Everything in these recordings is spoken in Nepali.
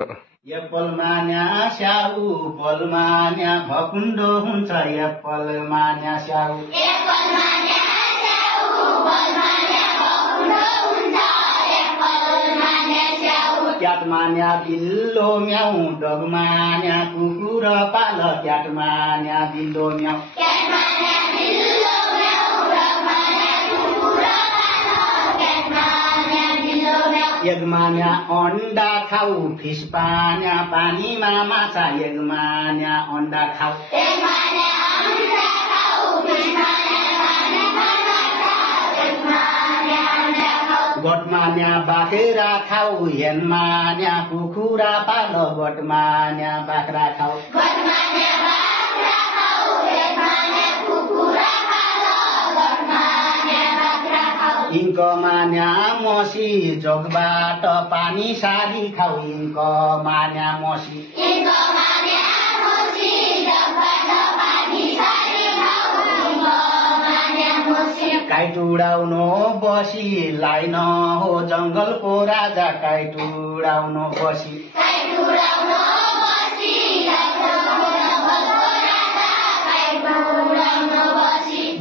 एप्पल मान्या स्याउ पल मान्या भकुण्डो हुन्छ एप्पल मान्या स्याउ क्याट मान्या बिल्लो म्याउ डग मान्या कुकुर पाल क्याट मान्या बिल्लो म्याउ एग मान्या अंडा खाऊ फिस पान्या पानीमा माछा एग मान्या अंडा खाऊ गोठ मान्या बाख्रा खाऊ हेन मान्या कुखुरा पाल गोठ मान्या बाख्रा खाऊ इन्क मान्या मसी जोगबाट पानी सारी खाऊ इन्क मान्या मसी काइट उडाउनु बसी लाइन हो जंगलको राजा काइट उडाउनु बसी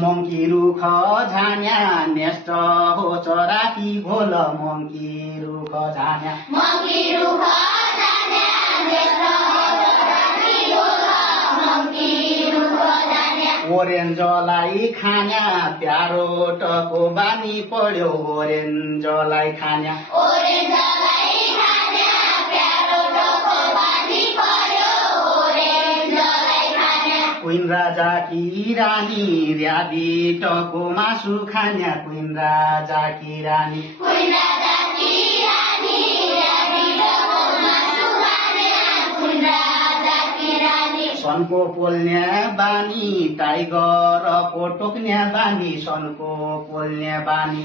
मंकी रुख झान्या नेस्ट हो चराकी घोल मंकी रुख झान्या ओरेन्जलाई खान्या प्यारोटको बानी पर्यो ओरेन्जलाई खान्या क्वीन राजा की रानी र्याबिटको मासु खान्या क्वीन राजा की रानी सनको पोल्ने बानी टाइगरको टोक्ने बानी सनको पोल्ने बानी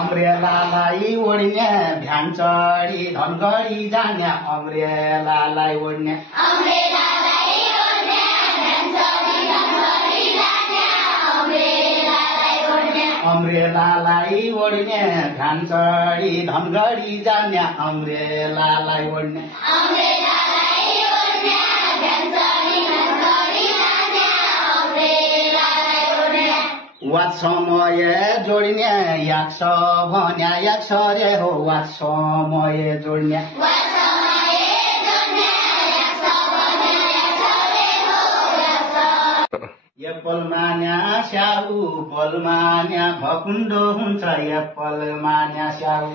अम्ब्रेलालाई ओढ्ने भ्यान चढी धनगढी जाने अम्ब्रेलालाई ओढ्ने अम्ब्रेलालाई ओढ्ने भ्यान चढी धनगढी जाने अम्ब्रेलालाई ओढ्ने वाच समय जोड्ने याक्ष भन्या याक्ष रे हो वाच समय जोड्ने एप्पल मान्या स्याउ पल मान्या भकुण्डो हुन्छ एप्पल मान्या स्याउ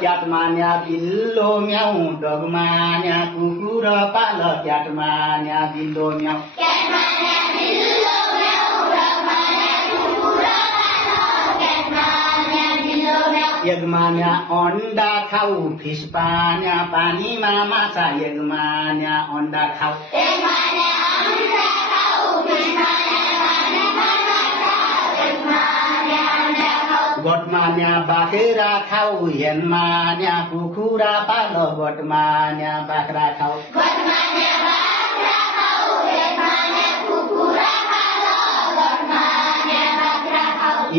क्याट मान्या बिल्लो म्याउ डग मान्या कुकुर पाल क्याट मान्या बिल्लो म्याउ एग मान्या अंडा खाऊ फिस पान्या पानीमा माछा एग मान्या अंडा खाऊ गोठ मान्या बाख्रा खाऊ हेन मान्या कुखुरा पाल गोठ मान्या बाख्रा खाऊ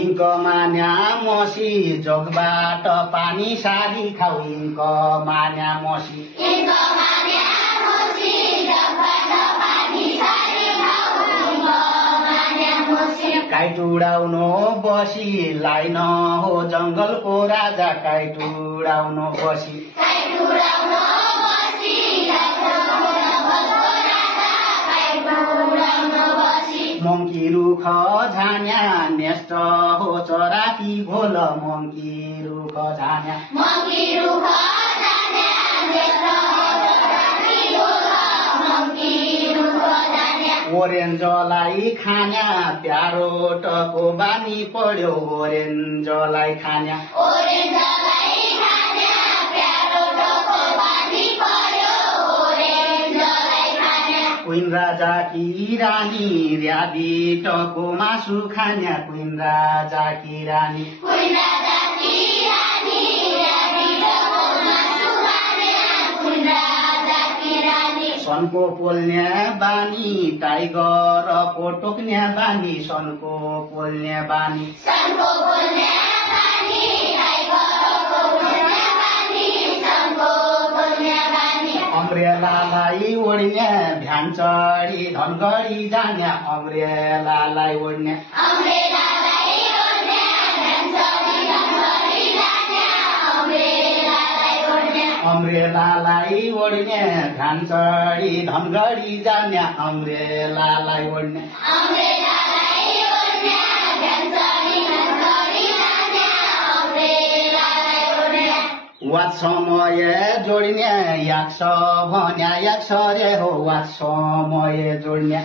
इन्क मान्या मसी जोगबाट पानी सारी खाऊ इन्क मान्या मसी काइट उडाउनु बसी लाइन हो जंगलको राजा काइट उडाउनु बसी मंकी रुख झान्या नेस्ट हो चराकी घोल मंकी रुख झान्या ओरेन्जलाई खान्या प्यारोटको बानी पर्यो ओरेन्जलाई खान्या क्वीन राजा की रानी र्याबिटको मासु खान्या क्वीन राजा की रानी सनको पोल्ने बानी टाइगरको टोक्ने बानी सनको पोल्ने बानी अम्ब्रेलालाई ओढ्ने भ्यान चढी धनगढी जाने अम्ब्रेलालाई ओढ्ने अम्ब्रेलालाई ओढ्ने भ्यान चढी धनगढी जाने अम्ब्रेलालाई ओढ्ने वाच समय जोड्ने याक्ष भन्या याक्ष रे हो वाच समय जोड्ने